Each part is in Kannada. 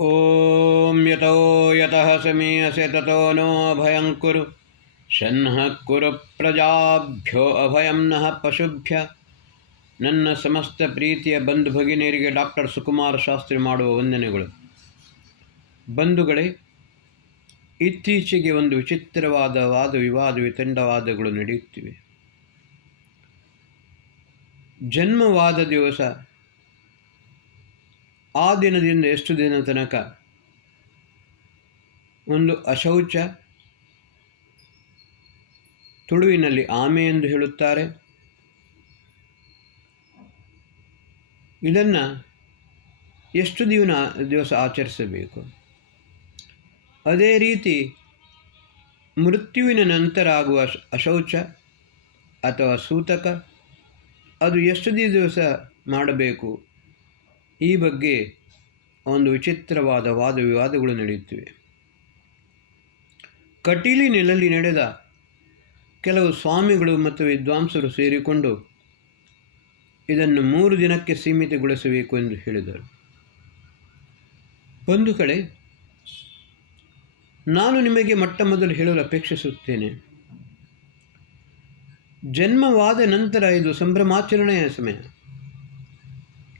ಓಂ ಯತೋ ಯತಃ ಸಮೀಯಸೆ ತತೋ ನೋ ಅಭಯಂ ಕುರು ಶನ್ನಃ ಕುರು ಪ್ರಜಾಭ್ಯೋ ಅಭಯಂ ನಃ ಪಶುಭ್ಯ. ನನ್ನ ಸಮಸ್ತ ಪ್ರೀತಿಯ ಬಂಧು ಭಗಿನಿಯರಿಗೆ ಡಾಕ್ಟರ್ ಸುಕುಮಾರ ಶಾಸ್ತ್ರಿ ಮಾಡುವ ವಂದನೆಗಳು. ಬಂಧುಗಳೇ, ಇತ್ತೀಚೆಗೆ ಒಂದು ವಿಚಿತ್ರವಾದ ವಾದ ವಿವಾದ ವಿತಂಡವಾದಗಳು ನಡೆಯುತ್ತಿವೆ. ಜನ್ಮವಾದ ದಿವಸ ಆ ದಿನದಿಂದ ಎಷ್ಟು ದಿನ ತನಕ ಒಂದು ಅಶೌಚ, ತುಳುವಿನಲ್ಲಿ ಆಮೆ ಎಂದು ಹೇಳುತ್ತಾರೆ. ಇದನ್ನು ಎಷ್ಟು ದಿವಸ ಆಚರಿಸಬೇಕು. ಅದೇ ರೀತಿ ಮೃತ್ಯುವಿನ ನಂತರ ಆಗುವ ಅಶೌಚ ಅಥವಾ ಸೂತಕ, ಅದು ಎಷ್ಟು ದಿವಸ ಮಾಡಬೇಕು, ಈ ಬಗ್ಗೆ ಒಂದು ವಿಚಿತ್ರವಾದ ವಾದ ವಿವಾದಗಳು ನಡೆಯುತ್ತಿವೆ. ಕಟೀಲಿ ನೆಲಲ್ಲಿ ನಡೆದ ಕೆಲವು ಸ್ವಾಮಿಗಳು ಮತ್ತು ವಿದ್ವಾಂಸರು ಸೇರಿಕೊಂಡು ಇದನ್ನು 3 ದಿನಕ್ಕೆ ಸೀಮಿತಗೊಳಿಸಬೇಕು ಎಂದು ಹೇಳಿದರು. ಬಂಧುಗಳೇ, ನಾನು ನಿಮಗೆ ಮೊದಲು ಹೇಳಲು ಅಪೇಕ್ಷಿಸುತ್ತೇನೆ, ಜನ್ಮವಾದ ನಂತರ ಇದು ಸಂಭ್ರಮಾಚರಣೆಯ ಸಮಯ.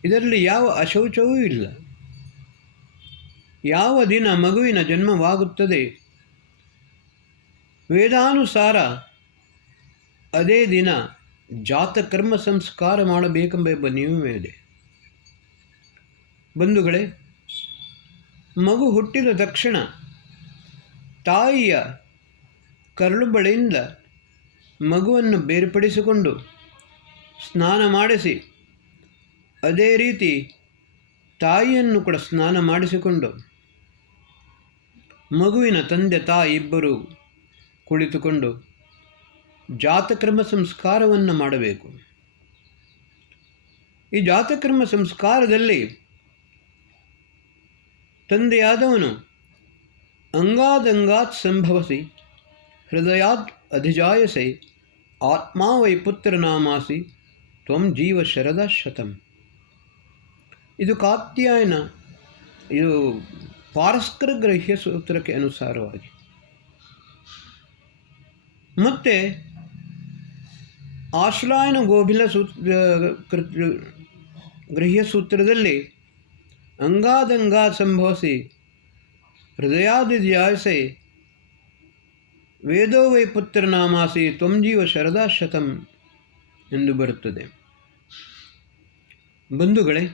ಇದರಲ್ಲಿ ಯಾವ ಅಶೌಚವೂ ಇಲ್ಲ. ಯಾವ ದಿನ ಮಗುವಿನ ಜನ್ಮವಾಗುತ್ತದೆ, ವೇದಾನುಸಾರ ಅದೇ ದಿನ ಜಾತಕರ್ಮ ಸಂಸ್ಕಾರ ಮಾಡಬೇಕೆಂಬ ನಿಯಮವಿದೆ. ಬಂಧುಗಳೇ, ಮಗು ಹುಟ್ಟಿದ ತಕ್ಷಣ ತಾಯಿಯ ಕರುಳು ಬಳಿಯಿಂದ ಮಗುವನ್ನು ಬೇರ್ಪಡಿಸಿಕೊಂಡು ಸ್ನಾನ ಮಾಡಿಸಿ, ಅದೇ ರೀತಿ ತಾಯಿಯನ್ನು ಕೂಡ ಸ್ನಾನ ಮಾಡಿಸಿಕೊಂಡು ಮಗುವಿನ ತಂದೆ ತಾಯಿ ಇಬ್ಬರು ಕುಳಿತುಕೊಂಡು ಜಾತಕರ್ಮ ಸಂಸ್ಕಾರವನ್ನು ಮಾಡಬೇಕು. ಈ ಜಾತಕರ್ಮ ಸಂಸ್ಕಾರದಲ್ಲಿ ತಂದೆಯಾದವನು ಅಂಗಾದಂಗಾತ್ ಸಂಭವಸಿ ಹೃದಯಾತ್ ಅಧಿಜಾಯಸೆ ಆತ್ಮಾ ವೈ ಪುತ್ರನಾಮಾಸಿ ತ್ವಂ ಜೀವ ಶರದ ಶತಂ. ಇದು ಕಾತ್ಯಾಯನ, ಇದು ಪಾರಸ್ಕರ ಗ್ರಹ್ಯ ಸೂತ್ರಕ್ಕೆ ಅನುಸಾರವಾಗಿ. ಮತ್ತು ಆಶ್ಲಾಯನ ಗೋಭಿಲ ಗೃಹ್ಯ ಸೂತ್ರದಲ್ಲಿ ಅಂಗಾದಂಗಾ ಸಂಭವಿಸಿ ಹೃದಯಾದಿಜಾಯಸೆ ವೇದೋ ವೈ ಪುತ್ರನಾಮಾಸಿ ತ್ವಂ ಜೀವ ಶರದಾ ಶತಂ ಎಂದು ಬರುತ್ತದೆ. ಬಂಧುಗಳೇ,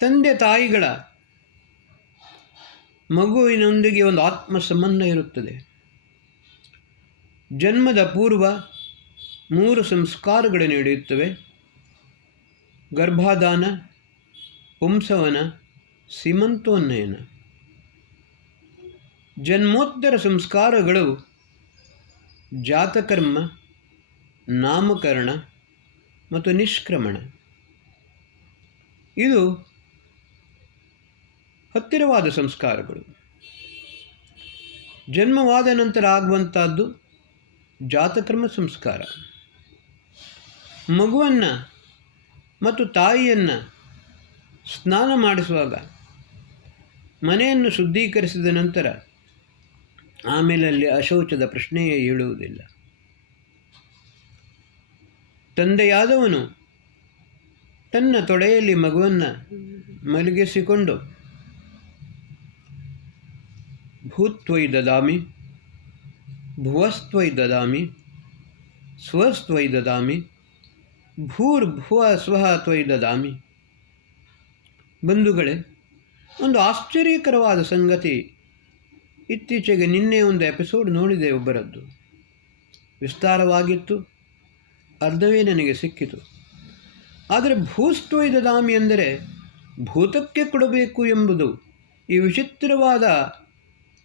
ತಂದೆ ತಾಯಿಗಳ ಮಗುವಿನೊಂದಿಗೆ ಒಂದು ಆತ್ಮ ಸಂಬಂಧ ಇರುತ್ತದೆ. ಜನ್ಮದ ಪೂರ್ವ 3 ಸಂಸ್ಕಾರಗಳು ನಡೆಯುತ್ತವೆ: ಗರ್ಭಾಧಾನ, ಪುಂಸವನ, ಸೀಮಂತೋನ್ನಯನ. ಜನ್ಮೋತ್ತರ ಸಂಸ್ಕಾರಗಳು ಜಾತಕರ್ಮ, ನಾಮಕರಣ ಮತ್ತು ನಿಷ್ಕ್ರಮಣ. ಇದು ಹತ್ತಿರವಾದ ಸಂಸ್ಕಾರಗಳು. ಜನ್ಮವಾದ ನಂತರ ಆಗುವಂಥದ್ದು ಜಾತಕರ್ಮ ಸಂಸ್ಕಾರ. ಮಗುವನ್ನು ಮತ್ತು ತಾಯಿಯನ್ನು ಸ್ನಾನ ಮಾಡಿಸುವಾಗ ಮನೆಯನ್ನು ಶುದ್ಧೀಕರಿಸಿದ ನಂತರ ಆಮೇಲೆ ಅಲ್ಲಿ ಅಶೌಚದ ಪ್ರಶ್ನೆಯೇ ಏಳುವುದಿಲ್ಲ. ತಂದೆಯಾದವನು ತನ್ನ ತೊಡೆಯಲ್ಲಿ ಮಗುವನ್ನು ಮಲಗಿಸಿಕೊಂಡು ಭೂತ್ವೈ ದದಾಮಿ, ಭುವಸ್ತ್ವೈ ದದಾಮಿ, ಸ್ವಸ್ತ್ವೈ ದದಾಮಿ, ಭೂರ್ಭುವ ಸ್ವಃ ತ್ವೈ ದದಾಮಿ. ಬಂಧುಗಳೇ, ಒಂದು ಆಶ್ಚರ್ಯಕರವಾದ ಸಂಗತಿ, ಇತ್ತೀಚೆಗೆ ನಿನ್ನೆ ಒಂದು ಎಪಿಸೋಡ್ ನೋಡಿದೆ ಒಬ್ಬರದ್ದು. ವಿಸ್ತಾರವಾಗಿತ್ತು, ಅರ್ಧವೇ ನನಗೆ ಸಿಕ್ಕಿತು. ಆದರೆ ಭೂಸ್ತ್ವೈ ದದಾಮಿ ಎಂದರೆ ಭೂತಕ್ಕೆ ಕೊಡಬೇಕು ಎಂಬುದು ಈ ವಿಚಿತ್ರವಾದ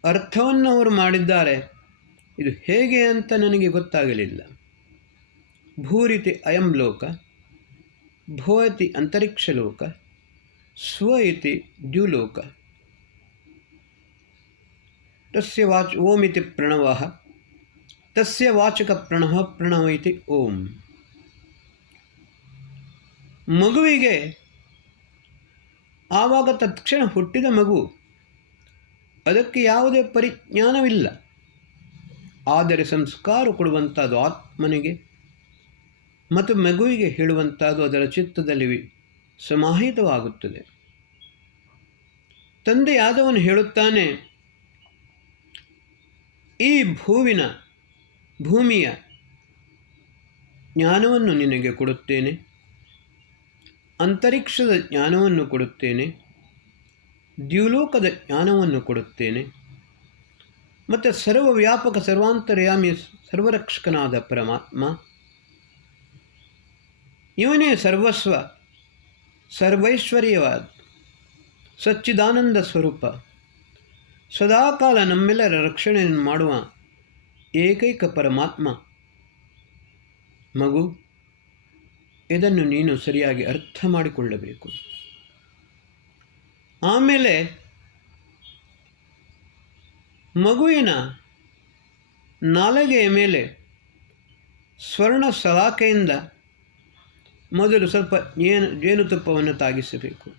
ಅರ್ಥವನ್ನು ಅವರು ಮಾಡಿದ್ದಾರೆ. ಇದು ಹೇಗೆ ಅಂತ ನನಗೆ ಗೊತ್ತಾಗಲಿಲ್ಲ. ಭೂರಿತಿ ಅಯಂ ಲೋಕ, ಭೋಯತಿ ಅಂತರಿಕ್ಷ ಲೋಕ, ಸ್ವ ಇತಿ ದ್ಯುಲೋಕ, ತಸ್ಯ ಓಮಿತಿ ಪ್ರಣವಃ, ತಸ್ಯ ವಾಚಕ ಪ್ರಣವ ಪ್ರಣವ ಇತಿ ಓಂ. ಮಗುವಿಗೆ ಆವಾಗ ತತ್ಕ್ಷಣ ಹುಟ್ಟಿದ ಮಗು, ಅದಕ್ಕೆ ಯಾವುದೇ ಪರಿಜ್ಞಾನವಿಲ್ಲ. ಆದರೆ ಸಂಸ್ಕಾರ ಕೊಡುವಂಥದ್ದು ಆತ್ಮನಿಗೆ ಮತ್ತು ಮಗುವಿಗೆ ಹೇಳುವಂಥದ್ದು ಅದರ ಚಿತ್ತದಲ್ಲಿ ಸಮಾಹಿತವಾಗುತ್ತದೆ. ತಂದೆಯಾದವನು ಹೇಳುತ್ತಾನೆ, ಈ ಭೂಮಿಯ ಜ್ಞಾನವನ್ನು ನಿನಗೆ ಕೊಡುತ್ತೇನೆ, ಅಂತರಿಕ್ಷದ ಜ್ಞಾನವನ್ನು ಕೊಡುತ್ತೇನೆ, ದ್ಯುಲೋಕದ ಜ್ಞಾನವನ್ನು ಕೊಡುತ್ತೇನೆ, ಮತ್ತು ಸರ್ವವ್ಯಾಪಕ ಸರ್ವಾಂತರ್ಯಾಮಿ ಸರ್ವರಕ್ಷಕನಾದ ಪರಮಾತ್ಮ ಇವನೇ ಸರ್ವಸ್ವ, ಸರ್ವೈಶ್ವರ್ಯವಾದ ಸಚ್ಚಿದಾನಂದ ಸ್ವರೂಪ, ಸದಾಕಾಲ ನಮ್ಮೆಲ್ಲರ ರಕ್ಷಣೆಯನ್ನು ಮಾಡುವ ಏಕೈಕ ಪರಮಾತ್ಮ. ಮಗು, ಇದನ್ನು ನೀನು ಸರಿಯಾಗಿ ಅರ್ಥ ಮಾಡಿಕೊಳ್ಳಬೇಕು. ಆಮೇಲೆ ಮಗುವಿನ ನಾಲಿಗೆಯ ಮೇಲೆ ಸ್ವರ್ಣ ಸಲಾಕೆಯಿಂದ ಮೊದಲು ಸ್ವಲ್ಪ ಜೇನುತುಪ್ಪವನ್ನು ತಾಗಿಸಬೇಕು.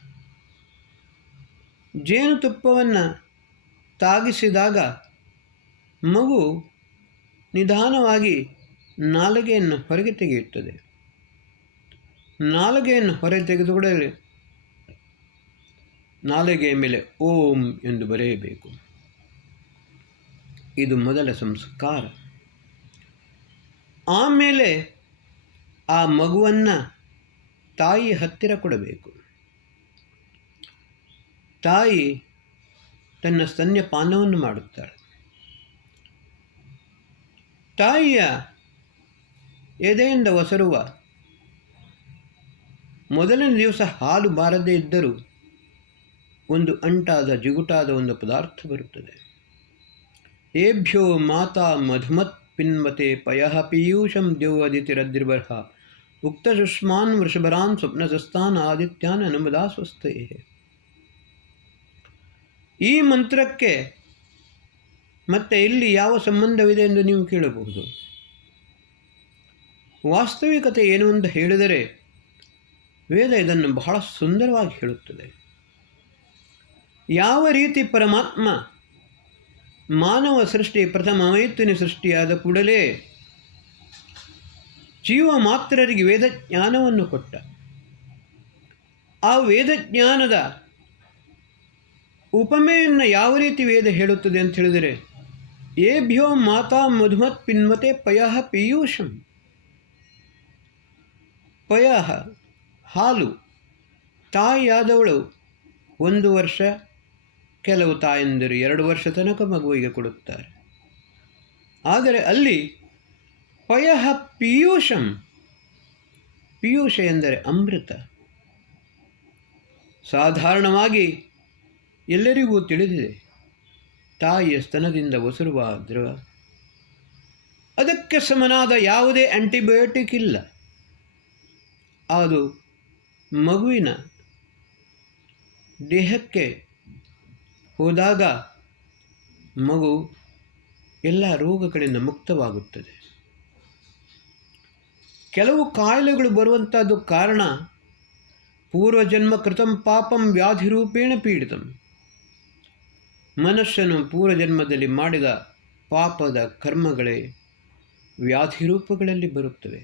ಜೇನುತುಪ್ಪವನ್ನು ತಾಗಿಸಿದಾಗ ಮಗು ನಿಧಾನವಾಗಿ ನಾಲಿಗೆಯನ್ನು ಹೊರಗೆ ತೆಗೆಯುತ್ತದೆ. ನಾಲಿಗೆಯನ್ನು ಹೊರಗೆ ತೆಗೆದುಕೊಳ್ಳಲು ನಾಲಿಗೆಯ ಮೇಲೆ ಓಂ ಎಂದು ಬರೆಯಬೇಕು. ಇದು ಮೊದಲ ಸಂಸ್ಕಾರ. ಆಮೇಲೆ ಆ ಮಗುವನ್ನು ತಾಯಿ ಹತ್ತಿರ ಕೊಡಬೇಕು. ತಾಯಿ ತನ್ನ ಸ್ತನ್ಯಪಾನವನ್ನು ಮಾಡುತ್ತಾಳೆ. ತಾಯಿಯ ಎದೆಯಿಂದ ಒಸರುವ ಮೊದಲನೇ ದಿವಸ ಹಾಲು ಬಾರದೇ ಇದ್ದರೂ ಒಂದು ಅಂಟಾದ ಜಿಗುಟಾದ ಒಂದು ಪದಾರ್ಥ ಬರುತ್ತದೆ. ಏಭ್ಯೋ ಮಾತಾ ಮಧುಮತ್ ಪಿನ್ವತೆ ಪಯಃ ಪೀಯೂಷಂ ದ್ಯೌವದಿತಿರದ್ರಿಬರ್ಹ ಉಕ್ತಶುಷ್ಮಾನ್ ವೃಷಭರಾನ್ ಸ್ವಪ್ನಸಸ್ತಾನ್ ಆದಿತ್ಯಾನ್ ಅನುಮದಾ ಸ್ವಸ್ಥಯೇ. ಈ ಮಂತ್ರಕ್ಕೆ ಮತ್ತೆ ಇಲ್ಲಿ ಯಾವ ಸಂಬಂಧವಿದೆ ಎಂದು ನೀವು ಕೇಳಬಹುದು. ವಾಸ್ತವಿಕತೆ ಏನು ಅಂತ ಹೇಳಿದರೆ ವೇದ ಇದನ್ನು ಬಹಳ ಸುಂದರವಾಗಿ ಹೇಳುತ್ತದೆ. ಯಾವ ರೀತಿ ಪರಮಾತ್ಮ ಮಾನವ ಸೃಷ್ಟಿ ಪ್ರಥಮ ಮೈಥುನಿ ಸೃಷ್ಟಿಯಾದ ಕೂಡಲೇ ಜೀವ ಮಾತ್ರರಿಗೆ ವೇದಜ್ಞಾನವನ್ನು ಕೊಟ್ಟ. ಆ ವೇದಜ್ಞಾನದ ಉಪಮೆಯನ್ನು ಯಾವ ರೀತಿ ವೇದ ಹೇಳುತ್ತದೆ ಅಂತ ಹೇಳಿದರೆ, ಏಭ್ಯೋ ಮಾತಾ ಮಧುಮತ್ ಪಿನ್ವತೆ ಪಯಃ ಪೀಯೂಷಂ. ಪಯಃ ಹಾಲು. ತಾಯಿಯಾದವಳು 1 ವರ್ಷ, ಕೆಲವು ತಾಯಂದಿರು 2 ವರ್ಷ ತನಕ ಮಗುವಿಗೆ ಕೊಡುತ್ತಾರೆ. ಆದರೆ ಅಲ್ಲಿ ಪಯಃ ಪೀಯೂಷಂ. ಪೀಯೂಷ ಎಂದರೆ ಅಮೃತ. ಸಾಧಾರಣವಾಗಿ ಎಲ್ಲರಿಗೂ ತಿಳಿದಿದೆ, ತಾಯಿಯ ಸ್ತನದಿಂದ ಒಸರುವ ದ್ರವ, ಅದಕ್ಕೆ ಸಮನಾದ ಯಾವುದೇ ಆ್ಯಂಟಿಬಯೋಟಿಕ್ ಇಲ್ಲ. ಅದು ಮಗುವಿನ ದೇಹಕ್ಕೆ ಹೋದಾಗ ಮಗು ಎಲ್ಲ ರೋಗಗಳಿಂದ ಮುಕ್ತವಾಗುತ್ತದೆ. ಕೆಲವು ಕಾಯಿಲೆಗಳು ಬರುವಂಥದ್ದು ಕಾರಣ ಪೂರ್ವಜನ್ಮ ಕೃತಂ ಪಾಪಂ ವ್ಯಾಧಿರೂಪೇಣ ಪೀಡಿತಂ. ಮನುಷ್ಯನು ಪೂರ್ವಜನ್ಮದಲ್ಲಿ ಮಾಡಿದ ಪಾಪದ ಕರ್ಮಗಳೇ ವ್ಯಾಧಿ ರೂಪಗಳಲ್ಲಿ ಬರುತ್ತವೆ.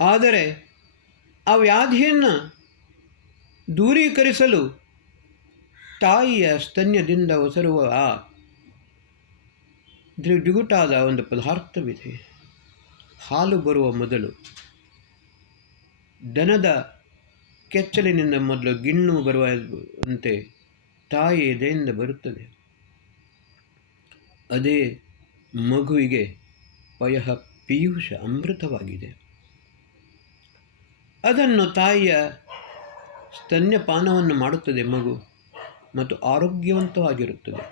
ಆದರೆ ಆ ವ್ಯಾಧಿಯನ್ನು ದೂರೀಕರಿಸಲು ತಾಯಿಯ ಸ್ತನ್ಯದಿಂದ ಒಸರುವ ಆ ಜಿಗುಟಾದ ಒಂದು ಪದಾರ್ಥವಿದೆ. ಹಾಲು ಬರುವ ಮೊದಲು ದನದ ಕೆಚ್ಚಲಿನಿಂದ ಮೊದಲು ಗಿಣ್ಣು ಬರುವಂತೆ ತಾಯಿ ಎದೆಯಿಂದ ಬರುತ್ತದೆ. ಅದೇ ಮಗುವಿಗೆ ಪಯಃ ಪೀಯೂಷ ಅಮೃತವಾಗಿದೆ. ಅದನ್ನು ತಾಯಿಯ ಸ್ತನ್ಯಪಾನವನ್ನು ಮಾಡುತ್ತದೆ ಮಗು ಮತ್ತು ಆರೋಗ್ಯವಂತವಾಗಿರುತ್ತದೆ.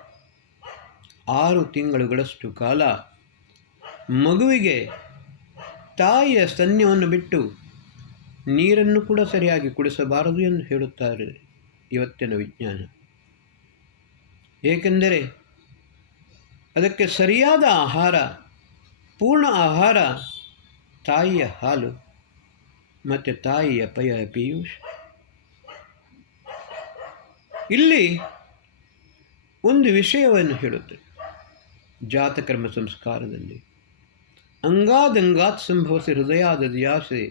6 ತಿಂಗಳುಗಳಷ್ಟು ಕಾಲ ಮಗುವಿಗೆ ತಾಯಿಯ ಸ್ತನ್ಯವನ್ನು ಬಿಟ್ಟು ನೀರನ್ನು ಕೂಡ ಸರಿಯಾಗಿ ಕುಡಿಸಬಾರದು ಎಂದು ಹೇಳುತ್ತಾರೆ ಇವತ್ತಿನ ವಿಜ್ಞಾನ. ಏಕೆಂದರೆ ಅದಕ್ಕೆ ಸರಿಯಾದ ಆಹಾರ, ಪೂರ್ಣ ಆಹಾರ ತಾಯಿಯ ಹಾಲು ಮತ್ತು ತಾಯಿಯ ಪಯಃ ಪೀಯೂಷ. ಇಲ್ಲಿ ಒಂದು ವಿಷಯವನ್ನು ಹೇಳುತ್ತೆ. ಜಾತಕರ್ಮ ಸಂಸ್ಕಾರದಲ್ಲಿ ಅಂಗಾದಂಗಾತ್ ಸಂಭವಸಿ ಹೃದಯಾದ ದಿಯಾಸೆ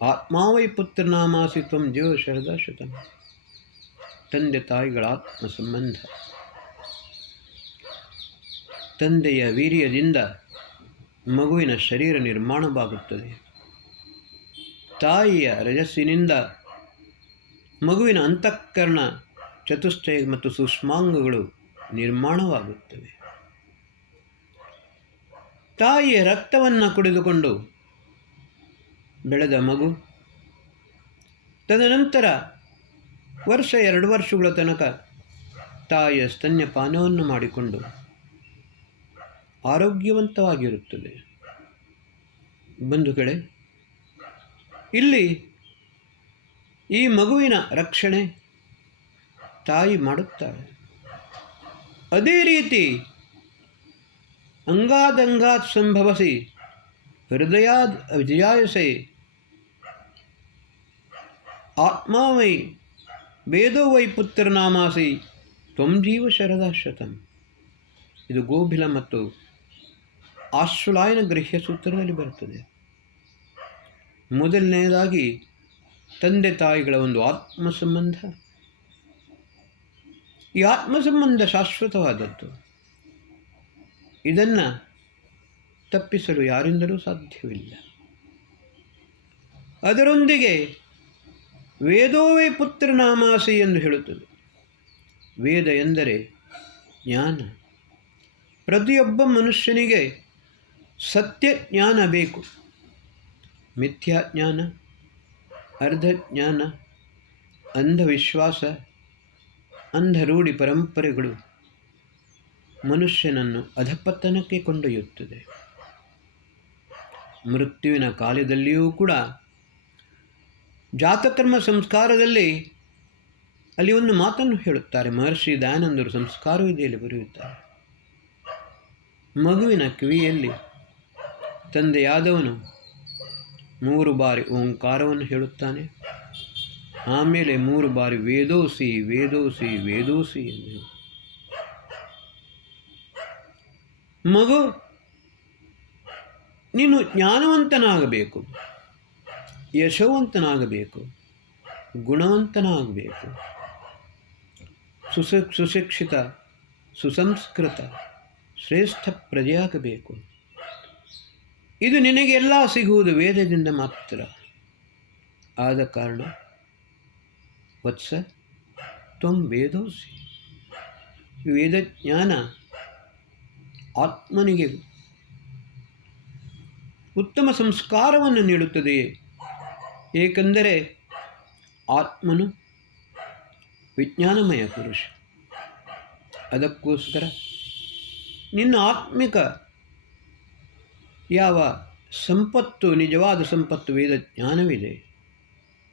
ಆತ್ಮಾವೈ ಪುತ್ರನಾಮಾಸಿ ತ್ವಂ ಜೀವ ಶರದಾ ಶತಂ. ತಂದೆ ತಾಯಿಗಳ ಆತ್ಮ ಸಂಬಂಧ. ತಂದೆಯ ವೀರ್ಯದಿಂದ ಮಗುವಿನ ಶರೀರ ನಿರ್ಮಾಣವಾಗುತ್ತದೆ. ತಾಯಿಯ ರಜಸ್ಸಿನಿಂದ ಮಗುವಿನ ಅಂತಃಕರಣ, ಚತುಷ್ಟಯ ಮತ್ತು ಸೂಕ್ಷ್ಮಾಂಗಗಳು ನಿರ್ಮಾಣವಾಗುತ್ತವೆ. ತಾಯಿಯ ರಕ್ತವನ್ನು ಕುಡಿದುಕೊಂಡು ಬೆಳೆದ ಮಗು ತದನಂತರ ವರ್ಷ 2 ವರ್ಷಗಳ ತನಕ ತಾಯಿಯ ಸ್ತನ್ಯಪಾನವನ್ನು ಮಾಡಿಕೊಂಡು ಆರೋಗ್ಯವಂತವಾಗಿರುತ್ತದೆ. ಬಂಧುಗಳೇ, ಇಲ್ಲಿ ಈ ಮಗುವಿನ ರಕ್ಷಣೆ ತಾಯಿ ಮಾಡುತ್ತಾಳೆ. ಅದೇ ರೀತಿ ಅಂಗಾದಂಗಾತ್ ಸಂಭವಸಿ ಹೃದಯಾದ್ ವಿಜಯಾಯಸೆ ಆತ್ಮಾವೈ ವೇದೋ ವೈ ಪುತ್ರನಾಮಾಸಿ ತ್ವಂ ಜೀವ ಶರದಾ ಶತಂ. ಇದು ಗೋಭಿಲ ಮತ್ತು ಆಶ್ವಲಾಯನ ಗೃಹ್ಯ ಸೂತ್ರದಲ್ಲಿ ಬರುತ್ತದೆ. ಮೊದಲನೆಯದಾಗಿ ತಂದೆ ತಾಯಿಗಳ ಒಂದು ಆತ್ಮ ಸಂಬಂಧ. ಈ ಆತ್ಮ ಸಂಬಂಧ ಶಾಶ್ವತವಾದದ್ದು. ಇದನ್ನು ತಪ್ಪಿಸಲು ಯಾರಿಂದಲೂ ಸಾಧ್ಯವಿಲ್ಲ. ಅದರೊಂದಿಗೆ ವೇದೋವೇ ಪುತ್ರನಾಮಾಸಿ ಎಂದು ಹೇಳುತ್ತದೆ. ವೇದ ಎಂದರೆ ಜ್ಞಾನ. ಪ್ರತಿಯೊಬ್ಬ ಮನುಷ್ಯನಿಗೆ ಸತ್ಯ ಜ್ಞಾನ ಬೇಕು. ಮಿಥ್ಯಾಜ್ಞಾನ, ಅರ್ಧಜ್ಞಾನ, ಅಂಧವಿಶ್ವಾಸ, ಅಂಧರೂಢಿ ಪರಂಪರೆಗಳು ಮನುಷ್ಯನನ್ನು ಅಧಪತನಕ್ಕೆ ಕೊಂಡೊಯ್ಯುತ್ತದೆ. ಮೃತ್ಯುವಿನ ಕಾಲದಲ್ಲಿಯೂ ಕೂಡ ಜಾತಕರ್ಮ ಸಂಸ್ಕಾರದಲ್ಲಿ ಅಲ್ಲಿ ಒಂದು ಮಾತನ್ನು ಹೇಳುತ್ತಾರೆ. ಮಹರ್ಷಿ ದಯಾನಂದರು ಸಂಸ್ಕಾರ ವಿಧಿಯಲ್ಲಿ ಬರೆಯುತ್ತಾರೆ. ಮಗುವಿನ ಕಿವಿಯಲ್ಲಿ ತಂದೆಯಾದವನು 3 ಬಾರಿ ಓಂಕಾರವನ್ನು ಹೇಳುತ್ತಾನೆ. ಆಮೇಲೆ 3 ಬಾರಿ ವೇದೋಸಿ ವೇದೋಸಿ ವೇದೋಸಿ ಎಂದು. ಮಗು, ನೀನು ಜ್ಞಾನವಂತನಾಗಬೇಕು, ಯಶವಂತನಾಗಬೇಕು, ಗುಣವಂತನಾಗಬೇಕು, ಸುಶಿಕ್ಷಿತ, ಸುಸಂಸ್ಕೃತ, ಶ್ರೇಷ್ಠ ಪ್ರಜೆಯಾಗಬೇಕು. ಇದು ನಿನಗೆಲ್ಲ ಸಿಗುವುದು ವೇದದಿಂದ ಮಾತ್ರ. ಆದ ಕಾರಣ ವತ್ಸ ತ್ವಂ ವೇದೋಸಿ. ವೇದಜ್ಞಾನ ಆತ್ಮನಿಗೆ ಉತ್ತಮ ಸಂಸ್ಕಾರವನ್ನು ನೀಡುತ್ತದೆ. ಏಕೆಂದರೆ ಆತ್ಮನು ವಿಜ್ಞಾನಮಯ ಪುರುಷ. ಅದಕ್ಕೋಸ್ಕರ ನಿನ್ನ ಆತ್ಮಿಕ ಯಾವ ಸಂಪತ್ತು, ನಿಜವಾದ ಸಂಪತ್ತು ವೇದ ಜ್ಞಾನವಿದೆ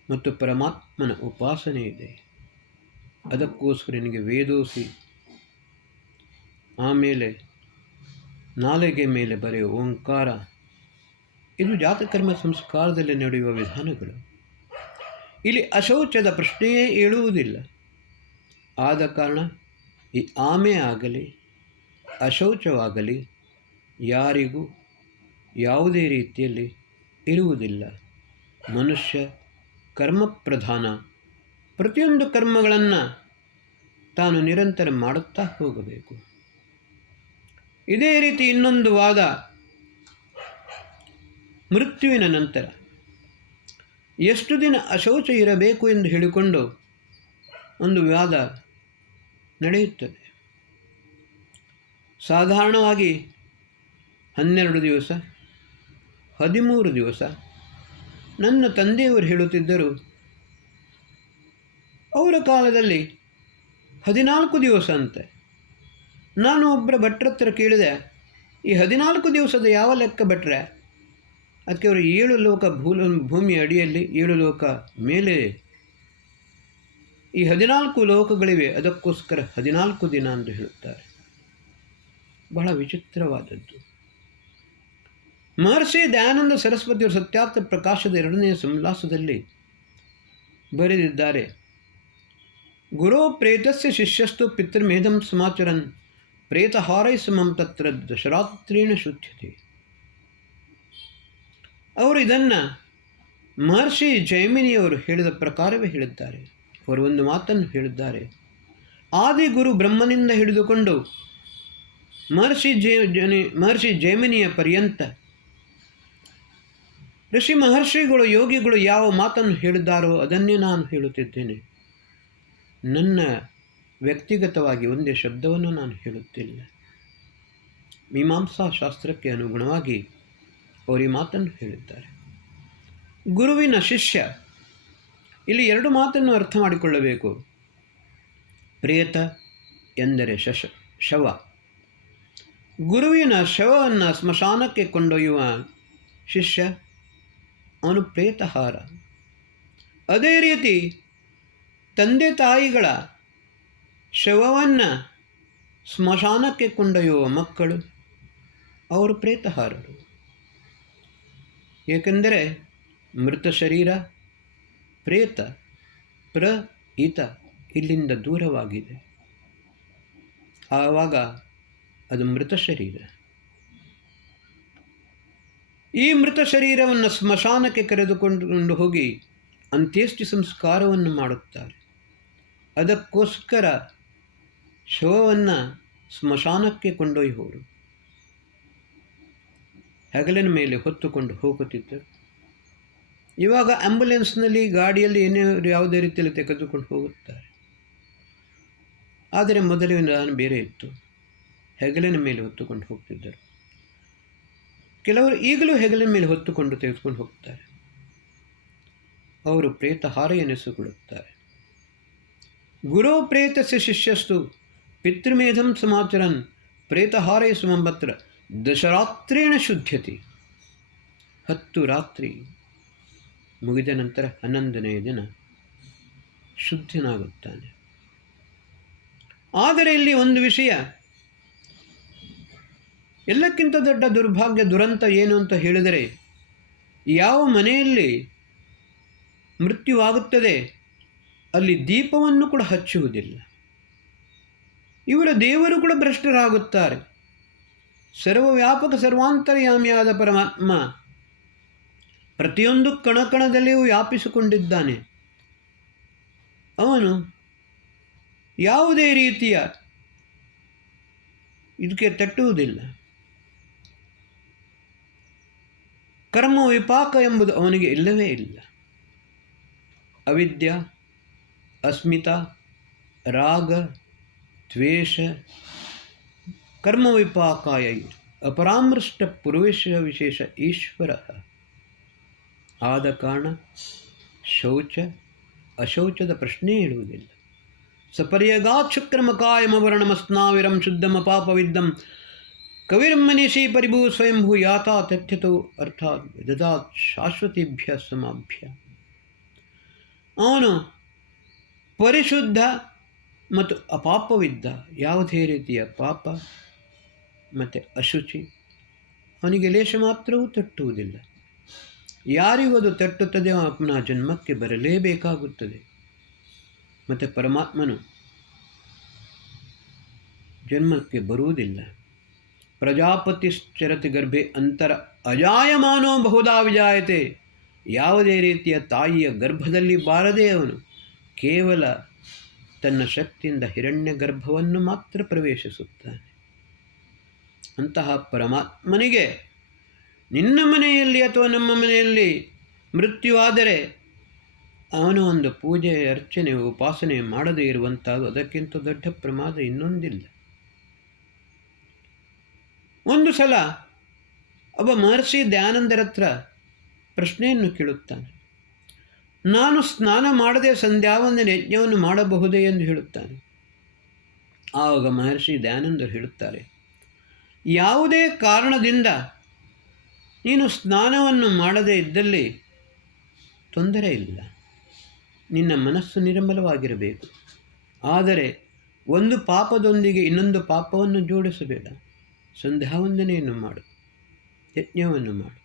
ಮತ್ತು ಪರಮಾತ್ಮನ ಉಪಾಸನೆ ಇದೆ. ಅದಕ್ಕೋಸ್ಕರ ನಿನಗೆ ವೇದೋಸಿ. ಆಮೇಲೆ ನಾಲಿಗೆ ಮೇಲೆ ಬರೆಯುವ ಓಂಕಾರ. ಇದು ಜಾತಕರ್ಮ ಸಂಸ್ಕಾರದಲ್ಲಿ ನಡೆಯುವ ವಿಧಾನಗಳು. ಇಲ್ಲಿ ಅಶೌಚದ ಪ್ರಶ್ನೆಯೇ ಏಳುವುದಿಲ್ಲ. ಆದ ಕಾರಣ ಈ ಆಮೆ ಆಗಲಿ ಅಶೌಚವಾಗಲಿ ಯಾರಿಗೂ ಯಾವುದೇ ರೀತಿಯಲ್ಲಿ ಇರುವುದಿಲ್ಲ. ಮನುಷ್ಯ ಕರ್ಮಪ್ರಧಾನ. ಪ್ರತಿಯೊಂದು ಕರ್ಮಗಳನ್ನು ತಾನು ನಿರಂತರ ಮಾಡುತ್ತಾ ಹೋಗಬೇಕು. ಇದೇ ರೀತಿ ಇನ್ನೊಂದು ವಾದ, ಮೃತ್ಯುವಿನ ನಂತರ ಎಷ್ಟು ದಿನ ಅಶೌಚ ಇರಬೇಕು ಎಂದು ಹೇಳಿಕೊಂಡು ಒಂದು ವಾದ ನಡೆಯುತ್ತದೆ. ಸಾಧಾರಣವಾಗಿ 12 ದಿವಸ, 13 ದಿವಸ. ನನ್ನ ತಂದೆಯವರು ಹೇಳುತ್ತಿದ್ದರು, ಅವರ ಕಾಲದಲ್ಲಿ 14 ದಿವಸ ಅಂತೆ. ನಾನು ಒಬ್ಬರ ಭಟ್ರ ಹತ್ರ ಕೇಳಿದೆ, ಈ 14 ದಿವಸದ ಯಾವ ಲೆಕ್ಕ ಭಟ್ರೆ? ಅದಕ್ಕೆ ಅವರು 7 ಲೋಕ ಭೂಮಿ ಅಡಿಯಲ್ಲಿ 7 ಲೋಕ ಮೇಲೆ ಈ 14 ಲೋಕಗಳಿವೆ, ಅದಕ್ಕೋಸ್ಕರ 14 ದಿನ ಎಂದು ಹೇಳುತ್ತಾರೆ. ಬಹಳ ವಿಚಿತ್ರವಾದದ್ದು. ಮಹರ್ಷಿ ದಯಾನಂದ ಸರಸ್ವತಿಯವರು ಸತ್ಯಾರ್ಥ ಪ್ರಕಾಶದ 2ನೇ ಸಂಲಾಸದಲ್ಲಿ ಬರೆದಿದ್ದಾರೆ, ಗುರೋ ಪ್ರೇತಸ್ಯ ಶಿಷ್ಯಸ್ತು ಪಿತೃಮೇಧಂ ಸಮಾಚರನ್ ಪ್ರೇತಹಾರೈ ಸಮಂ ತತ್ರ ದಶರಾತ್ರೇಣ ಶುದ್ಧತೆ. ಅವರು ಇದನ್ನು ಮಹರ್ಷಿ ಜೈಮಿನಿಯವರು ಹೇಳಿದ ಪ್ರಕಾರವೇ ಹೇಳಿದ್ದಾರೆ. ಅವರು ಒಂದು ಮಾತನ್ನು ಹೇಳಿದ್ದಾರೆ. ಆದಿ ಗುರು ಬ್ರಹ್ಮನಿಂದ ಹಿಡಿದುಕೊಂಡು ಮಹರ್ಷಿ ಜೈಮಿನಿಯ ಪರ್ಯಂತ ಋಷಿ ಮಹರ್ಷಿಗಳು ಯೋಗಿಗಳು ಯಾವ ಮಾತನ್ನು ಹೇಳಿದ್ದಾರೋ ಅದನ್ನೇ ನಾನು ಹೇಳುತ್ತಿದ್ದೇನೆ. ನನ್ನ ವ್ಯಕ್ತಿಗತವಾಗಿ ಒಂದೇ ಶಬ್ದವನ್ನು ನಾನು ಹೇಳುತ್ತಿಲ್ಲ. ಮೀಮಾಂಸಾ ಶಾಸ್ತ್ರಕ್ಕೆ ಅನುಗುಣವಾಗಿ ಅವರು ಈ ಮಾತನ್ನು ಹೇಳಿದ್ದಾರೆ. ಗುರುವಿನ ಶಿಷ್ಯ, ಇಲ್ಲಿ ಎರಡು ಮಾತನ್ನು ಅರ್ಥ ಮಾಡಿಕೊಳ್ಳಬೇಕು. ಪ್ರೇತ ಎಂದರೆ ಶವ. ಗುರುವಿನ ಶವವನ್ನು ಸ್ಮಶಾನಕ್ಕೆ ಕೊಂಡೊಯ್ಯುವ ಶಿಷ್ಯ ಅವನು ಪ್ರೇತಹಾರ. ಅದೇ ರೀತಿ ತಂದೆ ತಾಯಿಗಳ ಶವವನ್ನು ಸ್ಮಶಾನಕ್ಕೆ ಕೊಂಡೊಯ್ಯುವ ಮಕ್ಕಳು ಅವರು ಪ್ರೇತಹಾರರು. ಏಕೆಂದರೆ ಮೃತ ಶರೀರ ಪ್ರೇತ ಈತ ಇಲ್ಲಿಂದ ದೂರವಾಗಿದೆ. ಆವಾಗ ಅದು ಮೃತ ಶರೀರ. ಈ ಮೃತ ಶರೀರವನ್ನು ಸ್ಮಶಾನಕ್ಕೆ ಕರೆದುಕೊಂಡು ಹೋಗಿ ಅಂತ್ಯೇಷ್ಟಿ ಸಂಸ್ಕಾರವನ್ನು ಮಾಡುತ್ತಾರೆ. ಅದಕ್ಕೋಸ್ಕರ ಶವವನ್ನು ಸ್ಮಶಾನಕ್ಕೆ ಕೊಂಡೊಯ್ಯುವರು ಹೆಗಲಿನ ಮೇಲೆ ಹೊತ್ತುಕೊಂಡು ಹೋಗುತ್ತಿದ್ದರು. ಇವಾಗ ಆ್ಯಂಬುಲೆನ್ಸ್ನಲ್ಲಿ, ಗಾಡಿಯಲ್ಲಿ ಯಾವುದೇ ರೀತಿಯಲ್ಲಿ ತೆಗೆದುಕೊಂಡು ಹೋಗುತ್ತಾರೆ. ಆದರೆ ಮೊದಲಿನ ವಿಧಾನ ಬೇರೆ ಇತ್ತು. ಹೆಗಲಿನ ಮೇಲೆ ಹೊತ್ತುಕೊಂಡು ಹೋಗ್ತಿದ್ದರು. ಕೆಲವರು ಈಗಲೂ ಹೆಗಲಿನ ಮೇಲೆ ಹೊತ್ತುಕೊಂಡು ತೆಗೆದುಕೊಂಡು ಹೋಗ್ತಾರೆ. ಅವರು ಪ್ರೇತಹಾರ ಎನಿಸಿಕೊಳ್ಳುತ್ತಾರೆ. ಗುರೋ ಪ್ರೇತಸ್ಯ ಶಿಷ್ಯಸ್ತು ಪಿತೃಮೇಧಂ ಸಮಾಚರನ್ ಪ್ರೇತಹಾರೈ ಸುಮಂಬತ್ರ ದಶರಾತ್ರೇಣ ಶುದ್ಧತೆ. 10 ರಾತ್ರಿ ಮುಗಿದ ನಂತರ 11ನೆಯ ದಿನ ಶುದ್ಧನಾಗುತ್ತಾನೆ. ಆದರೆ ಇಲ್ಲಿ ಒಂದು ವಿಷಯ, ಎಲ್ಲಕ್ಕಿಂತ ದೊಡ್ಡ ದುರ್ಭಾಗ್ಯ ದುರಂತ ಏನು ಅಂತ ಹೇಳಿದರೆ, ಯಾವ ಮನೆಯಲ್ಲಿ ಮೃತ್ಯುವಾಗುತ್ತದೆ ಅಲ್ಲಿ ದೀಪವನ್ನು ಕೂಡ ಹಚ್ಚುವುದಿಲ್ಲ. ಇವರ ದೇವರು ಕೂಡ ಭ್ರಷ್ಟರಾಗುತ್ತಾರೆ. ಸರ್ವವ್ಯಾಪಕ ಸರ್ವಾಂತರ್ಯಾಮಿಯಾದ ಪರಮಾತ್ಮ ಪ್ರತಿಯೊಂದು ಕಣಕಣದಲ್ಲಿಯೂ ವ್ಯಾಪಿಸಿಕೊಂಡಿದ್ದಾನೆ. ಅವನು ಯಾವುದೇ ರೀತಿಯ ಇದಕ್ಕೆ ತಟ್ಟುವುದಿಲ್ಲ. ಕರ್ಮ ವಿಪಾಕ ಎಂಬುದು ಅವನಿಗೆ ಇಲ್ಲವೇ ಇಲ್ಲ. ಅವಿದ್ಯ, ಅಸ್ಮಿತಾ, ರಾಗ, ದ್ವೇಷ, ಕರ್ಮವಿಪಾಕಾಯ ಅಪರಾಮೃಷ್ಟ ಪುರುಷ ವಿಶೇಷ ಈಶ್ವರ. ಆದ ಕಾರಣ ಶೌಚ ಅಶೌಚದ ಪ್ರಶ್ನೆ ಇಡುವುದಿಲ್ಲ. ಸಪರ್ಯಗಾತ್ ಶುಕ್ರಮಕಾಯಮವರ್ಣಮಸ್ನಾವಿರಂ ಶುದ್ಧಮಪಾಪವಿದ್ದಂ ಕವಿರ್ಮನಿಷಿ ಪರಿಭೂ ಸ್ವಯಂಭೂ ಯಾತಾ ತಥ್ಯತೋ ಅರ್ಥಾತ್ ದದಾತ್ ಶಾಶ್ವತಿಭ್ಯ ಸಮಾಭ್ಯ. ಅವನು ಪರಿಶುದ್ಧ ಮತ್ತು ಅಪಾಪವಿದ್ದ. ಯಾವುದೇ ರೀತಿಯ ಪಾಪ ಮತ್ತು ಅಶುಚಿ ಅವನಿಗೆ ಲೇಷ ಮಾತ್ರವೂ ತಟ್ಟುವುದಿಲ್ಲ. ಯಾರಿಗೂ ಅದು ತಟ್ಟುತ್ತದೆ ಅವನ ಜನ್ಮಕ್ಕೆ ಬರಲೇಬೇಕಾಗುತ್ತದೆ. ಮತ್ತು ಪರಮಾತ್ಮನು ಜನ್ಮಕ್ಕೆ ಬರುವುದಿಲ್ಲ. ಪ್ರಜಾಪತಿಶ್ಚರತಿ ಗರ್ಭೆ ಅಂತರ ಅಜಾಯಮಾನೋ ಬಹುಧಾ ವಿಜಾಯತೆ. ಯಾವುದೇ ರೀತಿಯ ತಾಯಿಯ ಗರ್ಭದಲ್ಲಿ ಬಾರದೆ ಅವನು ಕೇವಲ ತನ್ನ ಶಕ್ತಿಯಿಂದ ಹಿರಣ್ಯ ಗರ್ಭವನ್ನು ಮಾತ್ರ ಪ್ರವೇಶಿಸುತ್ತಾನೆ. ಅಂತಹ ಪರಮಾತ್ಮನಿಗೆ ನಿನ್ನ ಮನೆಯಲ್ಲಿ ಅಥವಾ ನಮ್ಮ ಮನೆಯಲ್ಲಿ ಮೃತ್ಯುವಾದರೆ ಅವನು ಒಂದು ಪೂಜೆ, ಅರ್ಚನೆ, ಉಪಾಸನೆ ಮಾಡದೇ ಇರುವಂಥದ್ದು ಅದಕ್ಕಿಂತ ದೊಡ್ಡ ಪ್ರಮಾದ ಇನ್ನೊಂದಿಲ್ಲ. ಒಂದು ಸಲ ಒಬ್ಬ ಮಹರ್ಷಿ ದಯಾನಂದರ ಹತ್ರ ಪ್ರಶ್ನೆಯನ್ನು ಕೇಳುತ್ತಾನೆ. ನಾನು ಸ್ನಾನ ಮಾಡದೆ ಸಂಧ್ಯಾವಂದನ ಯಜ್ಞವನ್ನು ಮಾಡಬಹುದೇ ಎಂದು ಹೇಳುತ್ತಾನೆ. ಆವಾಗ ಮಹರ್ಷಿ ದಯಾನಂದರು ಹೇಳುತ್ತಾರೆ, ಯಾವುದೇ ಕಾರಣದಿಂದ ನೀನು ಸ್ನಾನವನ್ನು ಮಾಡದೇ ಇದ್ದಲ್ಲಿ ತೊಂದರೆ ಇಲ್ಲ. ನಿನ್ನ ಮನಸ್ಸು ನಿರ್ಮಲವಾಗಿರಬೇಕು. ಆದರೆ ಒಂದು ಪಾಪದೊಂದಿಗೆ ಇನ್ನೊಂದು ಪಾಪವನ್ನು ಜೋಡಿಸಬೇಡ. ಸಂಧ್ಯಾವಂದನೆಯನ್ನು ಮಾಡು, ಯಜ್ಞವನ್ನು ಮಾಡು.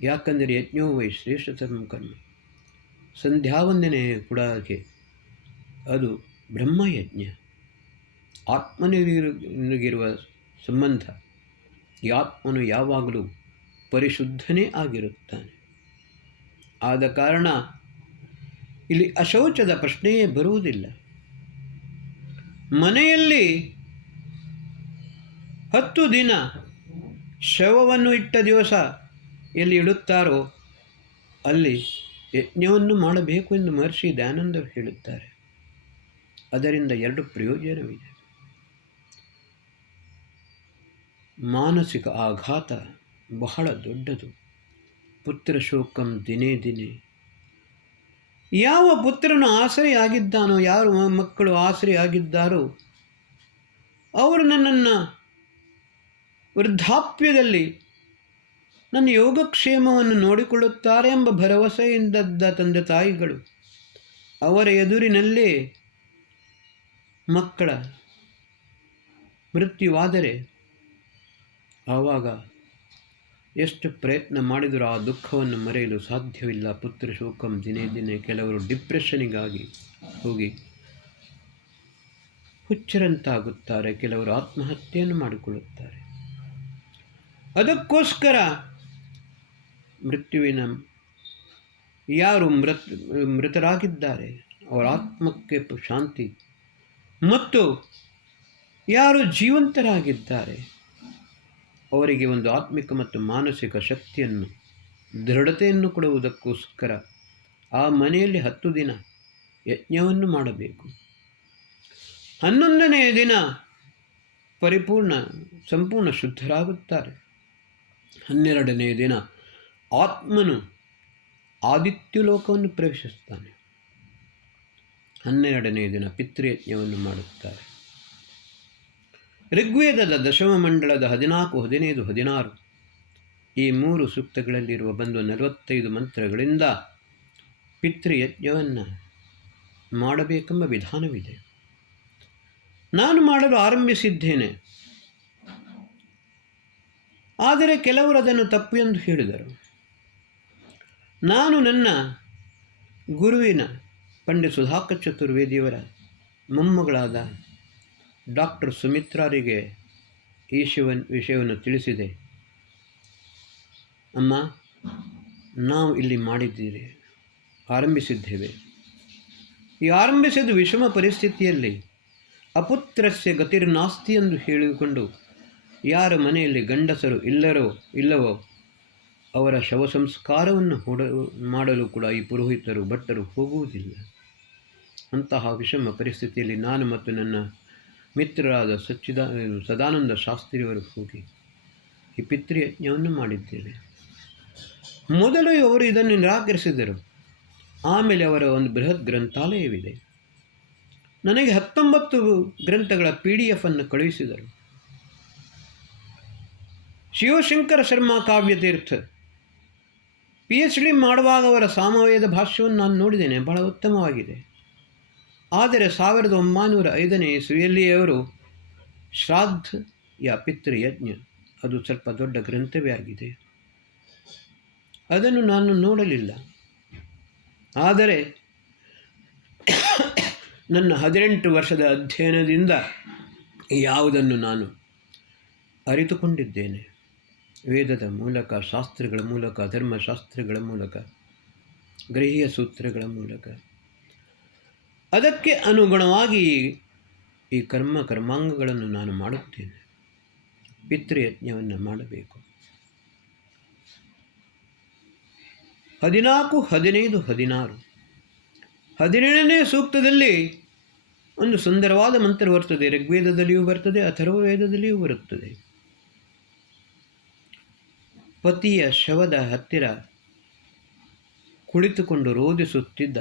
ಯಾಕಂದರೆ ಯಜ್ಞವು ವೈ ಶ್ರೇಷ್ಠತಮ ಕರ್ಮ. ಸಂಧ್ಯಾವಂದನೆ ಕೂಡ ಹಾಗೆ ಅದು ಬ್ರಹ್ಮಯಜ್ಞ. ಆತ್ಮನಿಗಿರುವ ಸಂಬಂಧ, ಈ ಆತ್ಮನು ಯಾವಾಗಲೂ ಪರಿಶುದ್ಧನೇ ಆಗಿರುತ್ತಾನೆ. ಆದ ಕಾರಣ ಇಲ್ಲಿ ಅಶೌಚದ ಪ್ರಶ್ನೆಯೇ ಬರುವುದಿಲ್ಲ. ಮನೆಯಲ್ಲಿ 10 ದಿನ ಶವವನ್ನು ಇಟ್ಟ ದಿವಸ ಎಲ್ಲಿ ಇಡುತ್ತಾರೋ ಅಲ್ಲಿ ಯಜ್ಞವನ್ನು ಮಾಡಬೇಕು ಎಂದು ಮಹರ್ಷಿ ದಯಾನಂದರು ಹೇಳುತ್ತಾರೆ. ಅದರಿಂದ 2 ಪ್ರಯೋಜನವಿದೆ. ಮಾನಸಿಕ ಆಘಾತ ಬಹಳ ದೊಡ್ಡದು. ಪುತ್ರ ಶೋಕಂ ದಿನೇ ದಿನೇ. ಯಾವ ಪುತ್ರನು ಆಸರೆಯಾಗಿದ್ದಾನೋ, ಯಾರು ಮಕ್ಕಳು ಆಸರೆಯಾಗಿದ್ದಾರೋ ಅವರು ನನ್ನನ್ನು ವೃದ್ಧಾಪ್ಯದಲ್ಲಿ ನನ್ನ ಯೋಗಕ್ಷೇಮವನ್ನು ನೋಡಿಕೊಳ್ಳುತ್ತಾರೆ ಎಂಬ ಭರವಸೆಯಿಂದದ್ದ ತಂದೆ ತಾಯಿಗಳು ಅವರ ಎದುರಿನಲ್ಲೇ ಮಕ್ಕಳ ಮೃತ್ಯುವಾದರೆ ಆವಾಗ ಎಷ್ಟು ಪ್ರಯತ್ನ ಮಾಡಿದರೂ ಆ ದುಃಖವನ್ನು ಮರೆಯಲು ಸಾಧ್ಯವಿಲ್ಲ. ಪುತ್ರ ಶೋಕಂ ದಿನೇ ದಿನೇ. ಕೆಲವರು ಡಿಪ್ರೆಷನಿಗಾಗಿ ಹೋಗಿ ಹುಚ್ಚರಂತಾಗುತ್ತಾರೆ, ಕೆಲವರು ಆತ್ಮಹತ್ಯೆಯನ್ನು ಮಾಡಿಕೊಳ್ಳುತ್ತಾರೆ. ಅದಕ್ಕೋಸ್ಕರ ಮೃತ್ಯುವಿನ ಯಾರು ಮೃತರಾಗಿದ್ದಾರೆ ಅವರ ಆತ್ಮಕ್ಕೆ ಶಾಂತಿ, ಮತ್ತು ಯಾರು ಜೀವಂತರಾಗಿದ್ದಾರೆ ಅವರಿಗೆ ಒಂದು ಆತ್ಮಿಕ ಮತ್ತು ಮಾನಸಿಕ ಶಕ್ತಿಯನ್ನು, ದೃಢತೆಯನ್ನು ಕೊಡುವುದಕ್ಕೋಸ್ಕರ ಆ ಮನೆಯಲ್ಲಿ 10 ದಿನ ಯಜ್ಞವನ್ನು ಮಾಡಬೇಕು. 11ನೆಯ ದಿನ ಸಂಪೂರ್ಣ ಶುದ್ಧರಾಗುತ್ತಾರೆ. 12ನೆಯ ದಿನ ಆತ್ಮನು ಆದಿತ್ಯ ಲೋಕವನ್ನು ಪ್ರವೇಶಿಸುತ್ತಾನೆ. 12ನೆಯ ದಿನ ಪಿತೃಯಜ್ಞವನ್ನು ಮಾಡುತ್ತಾರೆ. ಋಗ್ವೇದದ ದಶಮ ಮಂಡಲದ 14, 15, 16 ಈ 3 ಸೂಕ್ತಗಳಲ್ಲಿರುವ ಬಂದು 45 ಮಂತ್ರಗಳಿಂದ ಪಿತೃಯಜ್ಞವನ್ನು ಮಾಡಬೇಕೆಂಬ ವಿಧಾನವಿದೆ. ನಾನು ಮಾಡಲು ಆರಂಭಿಸಿದ್ದೇನೆ, ಆದರೆ ಕೆಲವರು ಅದನ್ನು ತಪ್ಪು ಎಂದು ಹೇಳಿದರು. ನಾನು ನನ್ನ ಗುರುವಿನ ಪಂಡಿತ್ ಸುಧಾಕರ್ ಚತುರ್ವೇದಿಯವರ ಮೊಮ್ಮಗಳಾದ ಡಾಕ್ಟರ್ ಸುಮಿತ್ರಾರಿಗೆ ಈ ವಿಷಯವನ್ನು ತಿಳಿಸಿದೆ. ಅಮ್ಮ, ನಾವು ಇಲ್ಲಿ ಆರಂಭಿಸಿದ್ದೇವೆ. ಈ ಆರಂಭಿಸಿದ ವಿಷಮ ಪರಿಸ್ಥಿತಿಯಲ್ಲಿ ಅಪುತ್ರಸ್ಯ ಗತಿರ್ನಾಸ್ತಿ ಎಂದು ಹೇಳಿಕೊಂಡು ಯಾರ ಮನೆಯಲ್ಲಿ ಗಂಡಸರು ಇಲ್ಲವೋ ಅವರ ಶವ ಸಂಸ್ಕಾರವನ್ನು ಮಾಡಲು ಕೂಡ ಈ ಪುರೋಹಿತರು ಭಟ್ಟರು ಹೋಗುವುದಿಲ್ಲ. ಅಂತಹ ವಿಷಮ ಪರಿಸ್ಥಿತಿಯಲ್ಲಿ ನಾನು ಮತ್ತು ನನ್ನ ಮಿತ್ರರಾದ ಸದಾನಂದ ಶಾಸ್ತ್ರಿಯವರು ಹೋಗಿ ಈ ಪಿತೃಯಜ್ಞವನ್ನು ಮಾಡಿದ್ದೇವೆ. ಮೊದಲು ಅವರು ಇದನ್ನು ನಿರಾಕರಿಸಿದರು. ಆಮೇಲೆ ಅವರ ಒಂದು ಬೃಹತ್ ಗ್ರಂಥಾಲಯವಿದೆ. ನನಗೆ 19 ಗ್ರಂಥಗಳ PDF ಅನ್ನು ಕಳುಹಿಸಿದರು. ಶಿವಶಂಕರ ಶರ್ಮಾ ಕಾವ್ಯತೀರ್ಥ PhD ಮಾಡುವಾಗ ಅವರ ಸಾಮವೇದ ಭಾಷ್ಯವನ್ನು ನಾನು ನೋಡಿದ್ದೇನೆ, ಬಹಳ ಉತ್ತಮವಾಗಿದೆ. ಆದರೆ 1905ನೇ ಇಸವಿಯಲ್ಲಿ ಅವರು ಶ್ರಾದ್ದ ಪಿತೃಯಜ್ಞ, ಅದು ಸ್ವಲ್ಪ ದೊಡ್ಡ ಗ್ರಂಥವೇ ಆಗಿದೆ, ಅದನ್ನು ನಾನು ನೋಡಲಿಲ್ಲ. ಆದರೆ ನನ್ನ 18 ವರ್ಷದ ಅಧ್ಯಯನದಿಂದ ಯಾವುದನ್ನು ನಾನು ಅರಿತುಕೊಂಡಿದ್ದೇನೆ, ವೇದದ ಮೂಲಕ, ಶಾಸ್ತ್ರಗಳ ಮೂಲಕ, ಧರ್ಮಶಾಸ್ತ್ರಗಳ ಮೂಲಕ, ಗೃಹೀಯ ಸೂತ್ರಗಳ ಮೂಲಕ, ಅದಕ್ಕೆ ಅನುಗುಣವಾಗಿ ಈ ಕರ್ಮಾಂಗಗಳನ್ನು ನಾನು ಮಾಡುತ್ತೇನೆ. ಪಿತೃಯಜ್ಞವನ್ನು ಮಾಡಬೇಕು. 14, 15, 16 17ನೇ ಸೂಕ್ತದಲ್ಲಿ ಒಂದು ಸುಂದರವಾದ ಮಂತ್ರ ಬರ್ತದೆ. ಋಗ್ವೇದದಲ್ಲಿಯೂ ಬರ್ತದೆ, ಅಥರ್ವ ವೇದದಲ್ಲಿಯೂ ಬರುತ್ತದೆ. ಪತಿಯ ಶವದ ಹತ್ತಿರ ಕುಳಿತುಕೊಂಡು ರೋದಿಸುತ್ತಿದ್ದ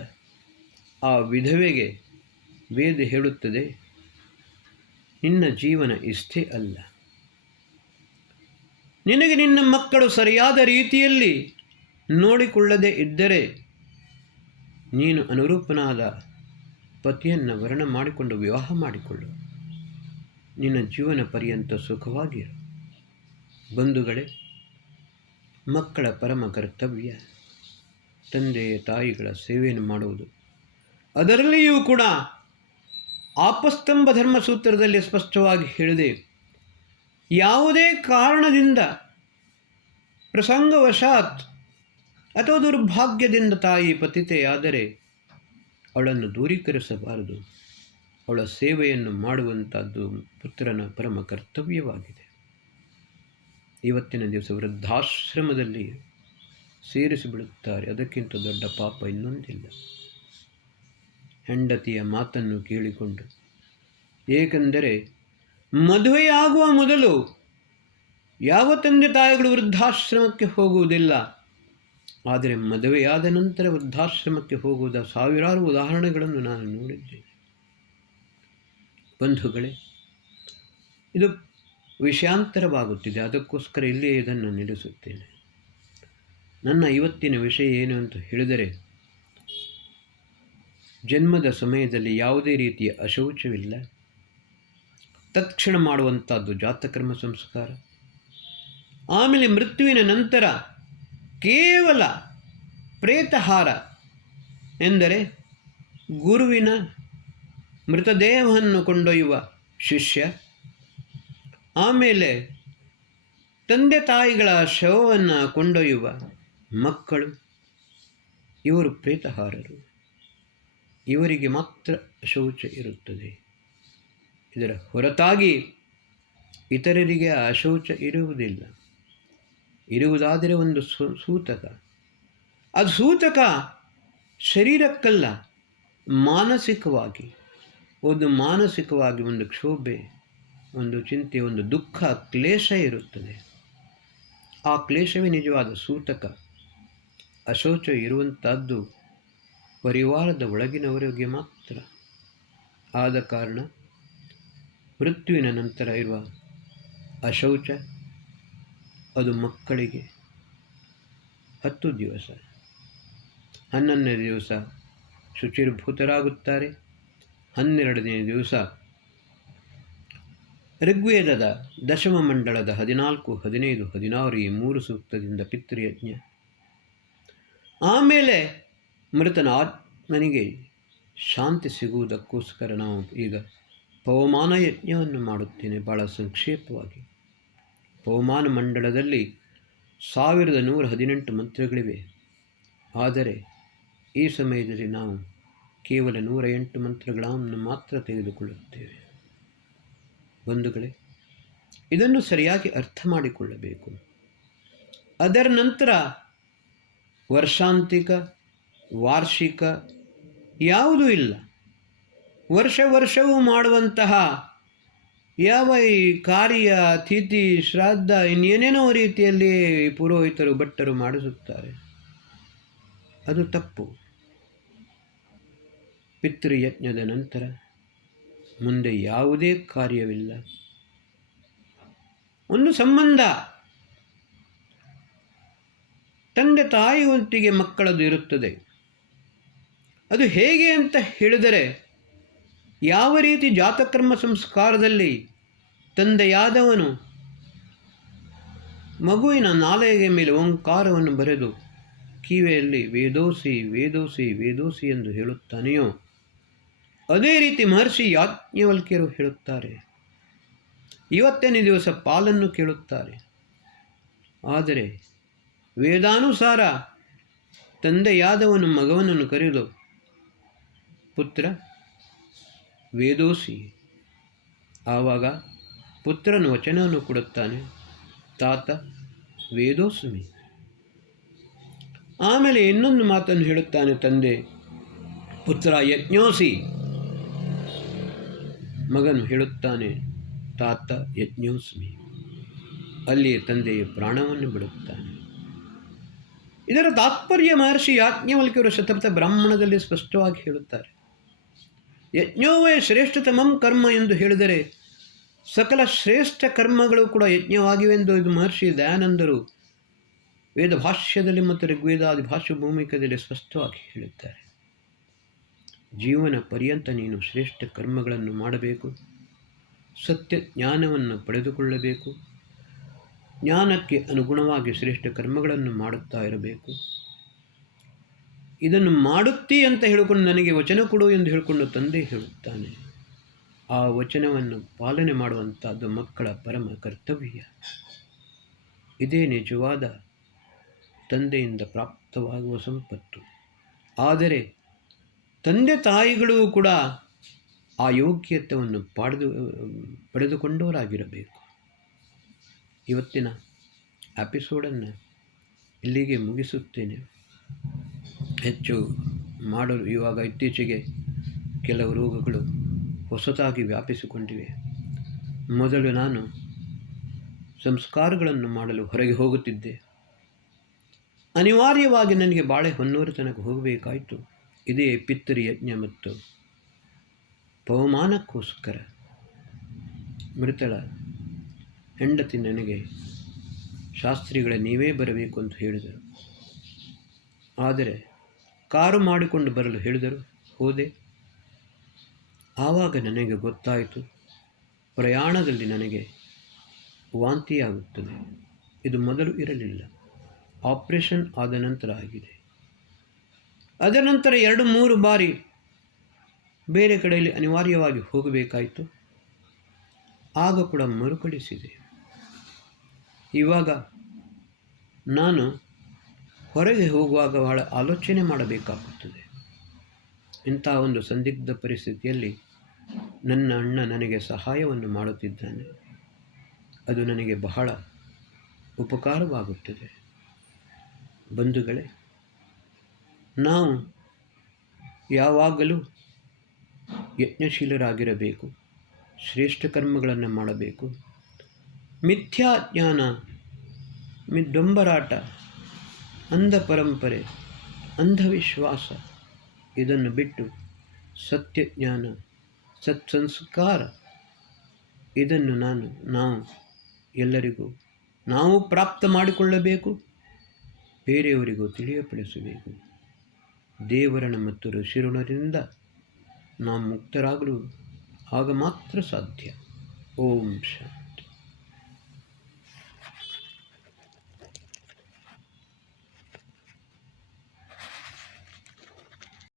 ಆ ವಿಧವೆಗೆ ವೇದ ಹೇಳುತ್ತದೆ, ನಿನ್ನ ಜೀವನ ಇಷ್ಟೇ ಅಲ್ಲ, ನಿನಗೆ ನಿನ್ನ ಮಕ್ಕಳು ಸರಿಯಾದ ರೀತಿಯಲ್ಲಿ ನೋಡಿಕೊಳ್ಳದೆ ಇದ್ದರೆ ನೀನು ಅನುರೂಪನಾದ ಪತಿಯನ್ನು ವರ್ಣ ಮಾಡಿಕೊಂಡು ವಿವಾಹ ಮಾಡಿಕೊಳ್ಳು, ನಿನ್ನ ಜೀವನ ಪರ್ಯಂತ ಸುಖವಾಗಿರು. ಬಂಧುಗಳೇ, ಮಕ್ಕಳ ಪರಮ ಕರ್ತವ್ಯ ತಂದೆ ತಾಯಿಗಳ ಸೇವೆಯನ್ನು ಮಾಡುವುದು. ಅದರಲ್ಲಿಯೂ ಕೂಡ ಆಪಸ್ತಂಭ ಧರ್ಮಸೂತ್ರದಲ್ಲಿ ಸ್ಪಷ್ಟವಾಗಿ ಹೇಳಿದೆ, ಯಾವುದೇ ಕಾರಣದಿಂದ ಪ್ರಸಂಗವಶಾತ್ ಅಥವಾ ದುರ್ಭಾಗ್ಯದಿಂದ ತಾಯಿ ಪತಿತೆಯಾದರೆ ಅವಳನ್ನು ದೂರೀಕರಿಸಬಾರದು. ಅವಳ ಸೇವೆಯನ್ನು ಮಾಡುವಂಥದ್ದು ಪುತ್ರನ ಪರಮ ಕರ್ತವ್ಯವಾಗಿದೆ. ಇವತ್ತಿನ ದಿವಸ ವೃದ್ಧಾಶ್ರಮದಲ್ಲಿ ಸೇರಿಸಿಬಿಡುತ್ತಾರೆ. ಅದಕ್ಕಿಂತ ದೊಡ್ಡ ಪಾಪ ಇನ್ನೊಂದಿಲ್ಲ. ಹೆಂಡತಿಯ ಮಾತನ್ನು ಕೇಳಿಕೊಂಡು, ಏಕೆಂದರೆ ಮದುವೆಯಾಗುವ ಮೊದಲು ಯಾವ ತಂದೆ ತಾಯಿಗಳು ವೃದ್ಧಾಶ್ರಮಕ್ಕೆ ಹೋಗುವುದಿಲ್ಲ. ಆದರೆ ಮದುವೆಯಾದ ನಂತರ ವೃದ್ಧಾಶ್ರಮಕ್ಕೆ ಹೋಗುವುದ ಸಾವಿರಾರು ಉದಾಹರಣೆಗಳನ್ನು ನಾನು ನೋಡಿದ್ದೇನೆ. ಬಂಧುಗಳೇ, ಇದು ವಿಷಯಾಂತರವಾಗುತ್ತಿದೆ. ಅದಕ್ಕೋಸ್ಕರ ಇಲ್ಲಿಯೇ ಇದನ್ನು ನಿಲ್ಲಿಸುತ್ತೇನೆ. ನನ್ನ ಇವತ್ತಿನ ವಿಷಯ ಏನು ಅಂತ ಹೇಳಿದರೆ, ಜನ್ಮದ ಸಮಯದಲ್ಲಿ ಯಾವುದೇ ರೀತಿಯ ಅಶೌಚವಿಲ್ಲ. ತತ್ಕ್ಷಣ ಮಾಡುವಂಥದ್ದು ಜಾತಕರ್ಮ ಸಂಸ್ಕಾರ. ಆಮೇಲೆ ಮೃತ್ಯುವಿನ ನಂತರ ಕೇವಲ ಪ್ರೇತಹಾರ ಎಂದರೆ ಗುರುವಿನ ಮೃತದೇಹವನ್ನು ಕೊಂಡೊಯ್ಯುವ ಶಿಷ್ಯ, ಆಮೇಲೆ ತಂದೆ ತಾಯಿಗಳ ಶವವನ್ನು ಕೊಂಡೊಯ್ಯುವ ಮಕ್ಕಳು, ಇವರು ಪ್ರೇತಹಾರರು. ಇವರಿಗೆ ಮಾತ್ರ ಅಶೌಚ ಇರುತ್ತದೆ. ಇದರ ಹೊರತಾಗಿ ಇತರರಿಗೆ ಅಶೌಚ ಇರುವುದಿಲ್ಲ. ಇರುವುದಾದರೆ ಒಂದು ಸೂತಕ. ಅದು ಸೂತಕ ಶರೀರಕ್ಕಲ್ಲ, ಮಾನಸಿಕವಾಗಿ ಒಂದು ಕ್ಷೋಭೆ, ಒಂದು ಚಿಂತೆ, ಒಂದು ದುಃಖ, ಕ್ಲೇಶ ಇರುತ್ತದೆ. ಆ ಕ್ಲೇಶವೇ ನಿಜವಾದ ಸೂತಕ. ಅಶೌಚ ಇರುವಂಥದ್ದು ಪರಿವಾರದ ಒಳಗಿನವರಿಗೆ ಮಾತ್ರ. ಆದ ಕಾರಣ ಮೃತ್ಯುವಿನ ನಂತರ ಇರುವ ಅಶೌಚ ಅದು ಮಕ್ಕಳಿಗೆ 10 ದಿವಸ, 11ನೇ ದಿವಸ ಶುಚಿರ್ಭೂತರಾಗುತ್ತಾರೆ. 12ನೇ ದಿವಸ ಋಗ್ವೇದದ ದಶಮ ಮಂಡಳದ 14, 15, 16 ಈ 3 ಸೂಕ್ತದಿಂದ ಪಿತೃಯಜ್ಞ. ಆಮೇಲೆ ಮೃತನ ಆತ್ಮನಿಗೆ ಶಾಂತಿ ಸಿಗುವುದಕ್ಕೋಸ್ಕರ ನಾವು ಈಗ ಪವಮಾನ ಯಜ್ಞವನ್ನು ಮಾಡುತ್ತೇನೆ. ಭಾಳ ಸಂಕ್ಷೇಪವಾಗಿ, ಪವಮಾನ ಮಂಡಳದಲ್ಲಿ 1118 ಮಂತ್ರಗಳಿವೆ. ಆದರೆ ಈ ಸಮಯದಲ್ಲಿ ನಾವು ಕೇವಲ 108 ಮಂತ್ರಗಳನ್ನು ಮಾತ್ರ ತೆಗೆದುಕೊಳ್ಳುತ್ತೇವೆ. ಬಂಧುಗಳೇ, ಇದನ್ನು ಸರಿಯಾಗಿ ಅರ್ಥ ಮಾಡಿಕೊಳ್ಳಬೇಕು. ಅದರ ನಂತರ ವರ್ಷಾಂತಿಕ, ವಾರ್ಷಿಕ ಯಾವುದೂ ಇಲ್ಲ. ವರ್ಷವೂ ಮಾಡುವಂತಹ ಯಾವ ಈ ಕಾರ್ಯ, ತಿಥಿ, ಶ್ರಾದ್ದ ಇನ್ನೇನೇನೋ ರೀತಿಯಲ್ಲಿ ಪುರೋಹಿತರು ಭಟ್ಟರು ಮಾಡಿಸುತ್ತಾರೆ. ಅದು ತಪ್ಪು. ಪಿತೃಯಜ್ಞದ ನಂತರ ಮುಂದೆ ಯಾವುದೇ ಕಾರ್ಯವಿಲ್ಲ. ಒಂದು ಸಂಬಂಧ ತಂದೆ ತಾಯಿಯೊಂದಿಗೆ ಮಕ್ಕಳದು ಇರುತ್ತದೆ. ಅದು ಹೇಗೆ ಅಂತ ಹೇಳಿದರೆ, ಯಾವ ರೀತಿ ಜಾತಕರ್ಮ ಸಂಸ್ಕಾರದಲ್ಲಿ ತಂದೆಯಾದವನು ಮಗುವಿನ ನಾಲಿಗೆಯ ಮೇಲೆ ಓಂಕಾರವನ್ನು ಬರೆದು ಕಿವಿಯಲ್ಲಿ ವೇದೋಸಿ ವೇದೋಸಿ ವೇದೋಸಿ ಎಂದು ಹೇಳುತ್ತಾನೆಯೋ, ಅದೇ ರೀತಿ ಮಹರ್ಷಿ ಯಾಜ್ಞವಲ್ಕ್ಯರು ಹೇಳುತ್ತಾರೆ. ಇವತ್ತನೇ ದಿವಸ ಪಾಲನ್ನು ಕೇಳುತ್ತಾರೆ. ಆದರೆ ವೇದಾನುಸಾರ ತಂದೆಯಾದವನು ಮಗನನ್ನು ಕರೆದು, ಪುತ್ರ ವೇದೋಸಿ. ಆವಾಗ ಪುತ್ರನು ವಚನವನ್ನು ಕೊಡುತ್ತಾನೆ, ತಾತ ವೇದೋಸ್ಮಿ. ಆಮೇಲೆ ಇನ್ನೊಂದು ಮಾತನ್ನು ಹೇಳುತ್ತಾನೆ ತಂದೆ, ಪುತ್ರ ಯಜ್ಞೋಸಿ. ಮಗನು ಹೇಳುತ್ತಾನೆ, ತಾತ ಯಜ್ಞೋಸ್ಮಿ. ಅಲ್ಲಿಯೇ ತಂದೆಯ ಪ್ರಾಣವನ್ನು ಬಿಡುತ್ತಾನೆ. ಇದರ ತಾತ್ಪರ್ಯ ಮಹರ್ಷಿ ಯಾಜ್ಞವಲ್ಕ್ಯರು ಶತಪಥ ಬ್ರಾಹ್ಮಣದಲ್ಲಿ ಸ್ಪಷ್ಟವಾಗಿ ಹೇಳುತ್ತಾರೆ. ಯಜ್ಞೋವೇ ಶ್ರೇಷ್ಠತಮಂ ಕರ್ಮ ಎಂದು ಹೇಳಿದರೆ ಸಕಲ ಶ್ರೇಷ್ಠ ಕರ್ಮಗಳು ಕೂಡ ಯಜ್ಞವಾಗಿವೆಂದು ಇದು ಮಹರ್ಷಿ ದಯಾನಂದರು ವೇದ ಭಾಷ್ಯದಲ್ಲಿ ಮತ್ತು ಋಗ್ವೇದಾದಿ ಭಾಷ್ಯ ಭೂಮಿಕದಲ್ಲಿ ಸ್ಪಷ್ಟವಾಗಿ ಹೇಳುತ್ತಾರೆ. ಜೀವನ ಪರ್ಯಂತ ನೀನು ಶ್ರೇಷ್ಠ ಕರ್ಮಗಳನ್ನು ಮಾಡಬೇಕು, ಸತ್ಯ ಜ್ಞಾನವನ್ನು ಪಡೆದುಕೊಳ್ಳಬೇಕು, ಜ್ಞಾನಕ್ಕೆ ಅನುಗುಣವಾಗಿ ಶ್ರೇಷ್ಠ ಕರ್ಮಗಳನ್ನು ಮಾಡುತ್ತಾ ಇರಬೇಕು. ಇದನ್ನು ಮಾಡುತ್ತೀ ಅಂತ ಹೇಳಿಕೊಂಡು ನನಗೆ ವಚನ ಕೊಡು ಎಂದು ಹೇಳಿಕೊಂಡು ತಂದೆ ಹೇಳುತ್ತಾನೆ. ಆ ವಚನವನ್ನು ಪಾಲನೆ ಮಾಡುವಂಥದ್ದು ಮಕ್ಕಳ ಪರಮ ಕರ್ತವ್ಯ. ಇದೇ ನಿಜವಾದ ತಂದೆಯಿಂದ ಪ್ರಾಪ್ತವಾಗುವ ಸಂಪತ್ತು. ಆದರೆ ತಂದೆ ತಾಯಿಗಳು ಕೂಡ ಆ ಯೋಗ್ಯತೆಯನ್ನು ಪಡೆದುಕೊಂಡವರಾಗಿರಬೇಕು. ಇವತ್ತಿನ ಎಪಿಸೋಡನ್ನು ಇಲ್ಲಿಗೆ ಮುಗಿಸುತ್ತೇನೆ. ಹೆಚ್ಚು ಮಾಡಲು ಇವಾಗ ಇತ್ತೀಚೆಗೆ ಕೆಲವು ರೋಗಗಳು ಹೊಸತಾಗಿ ವ್ಯಾಪಿಸಿಕೊಂಡಿವೆ. ಮೊದಲು ನಾನು ಸಂಸ್ಕಾರಗಳನ್ನು ಮಾಡಲು ಹೊರಗೆ ಹೋಗುತ್ತಿದ್ದೆ. ಅನಿವಾರ್ಯವಾಗಿ ನನಗೆ ಬಾಳೆಹೊನ್ನೂರು ತನಕ ಹೋಗಬೇಕಾಯಿತು. ಇದೇ ಪಿತೃ ಯಜ್ಞ ಮತ್ತು ಪವಮಾನಕ್ಕೋಸ್ಕರ. ಮೃತಳ ಹೆಂಡತಿ ನನಗೆ ಶಾಸ್ತ್ರಿಗಳ ನೀವೇ ಬರಬೇಕು ಅಂತ ಹೇಳಿದರು. ಆದರೆ ಕಾರು ಮಾಡಿಕೊಂಡು ಬರಲು ಹೇಳಿದರು. ಹೋದೆ. ಆವಾಗ ನನಗೆ ಗೊತ್ತಾಯಿತು, ಪ್ರಯಾಣದಲ್ಲಿ ನನಗೆ ವಾಂತಿಯಾಗುತ್ತದೆ. ಇದು ಮೊದಲು ಇರಲಿಲ್ಲ, ಆಪರೇಷನ್ ಆದ ನಂತರ ಆಗಿದೆ. ಅದರ ನಂತರ 2-3 ಬಾರಿ ಬೇರೆ ಕಡೆಯಲ್ಲಿ ಅನಿವಾರ್ಯವಾಗಿ ಹೋಗಬೇಕಾಯಿತು. ಆಗ ಕೂಡ ಮರುಕಳಿಸಿದೆ. ಇವಾಗ ನಾನು ಹೊರಗೆ ಹೋಗುವಾಗ ಬಹಳ ಆಲೋಚನೆ ಮಾಡಬೇಕಾಗುತ್ತದೆ. ಇಂಥ ಒಂದು ಸಂದಿಗ್ಧ ಪರಿಸ್ಥಿತಿಯಲ್ಲಿ ನನ್ನ ಅಣ್ಣ ನನಗೆ ಸಹಾಯವನ್ನು ಮಾಡುತ್ತಿದ್ದಾನೆ. ಅದು ನನಗೆ ಬಹಳ ಉಪಕಾರವಾಗುತ್ತದೆ. ಬಂಧುಗಳೇ, ನಾವು ಯಾವಾಗಲೂ ಯತ್ನಶೀಲರಾಗಿರಬೇಕು, ಶ್ರೇಷ್ಠ ಕರ್ಮಗಳನ್ನು ಮಾಡಬೇಕು. ಮಿಥ್ಯಾಜ್ಞಾನ, ಡೊಂಬರಾಟ, ಅಂಧ ಪರಂಪರೆ, ಅಂಧವಿಶ್ವಾಸ ಇದನ್ನು ಬಿಟ್ಟು ಸತ್ಯಜ್ಞಾನ, ಸತ್ಸಂಸ್ಕಾರ ಇದನ್ನು ನಾವು ಎಲ್ಲರಿಗೂ ನಾವು ಪ್ರಾಪ್ತ ಮಾಡಿಕೊಳ್ಳಬೇಕು, ಬೇರೆಯವರಿಗೂ ತಿಳಿಯಪಡಿಸಬೇಕು. ದೇವರಣ ಮತ್ತು ಋಷಿಋಣರಿಂದ ನಾವು ಮುಕ್ತರಾಗಲು ಆಗ ಮಾತ್ರ ಸಾಧ್ಯ. ಓಂ ಶಾಂತಿ.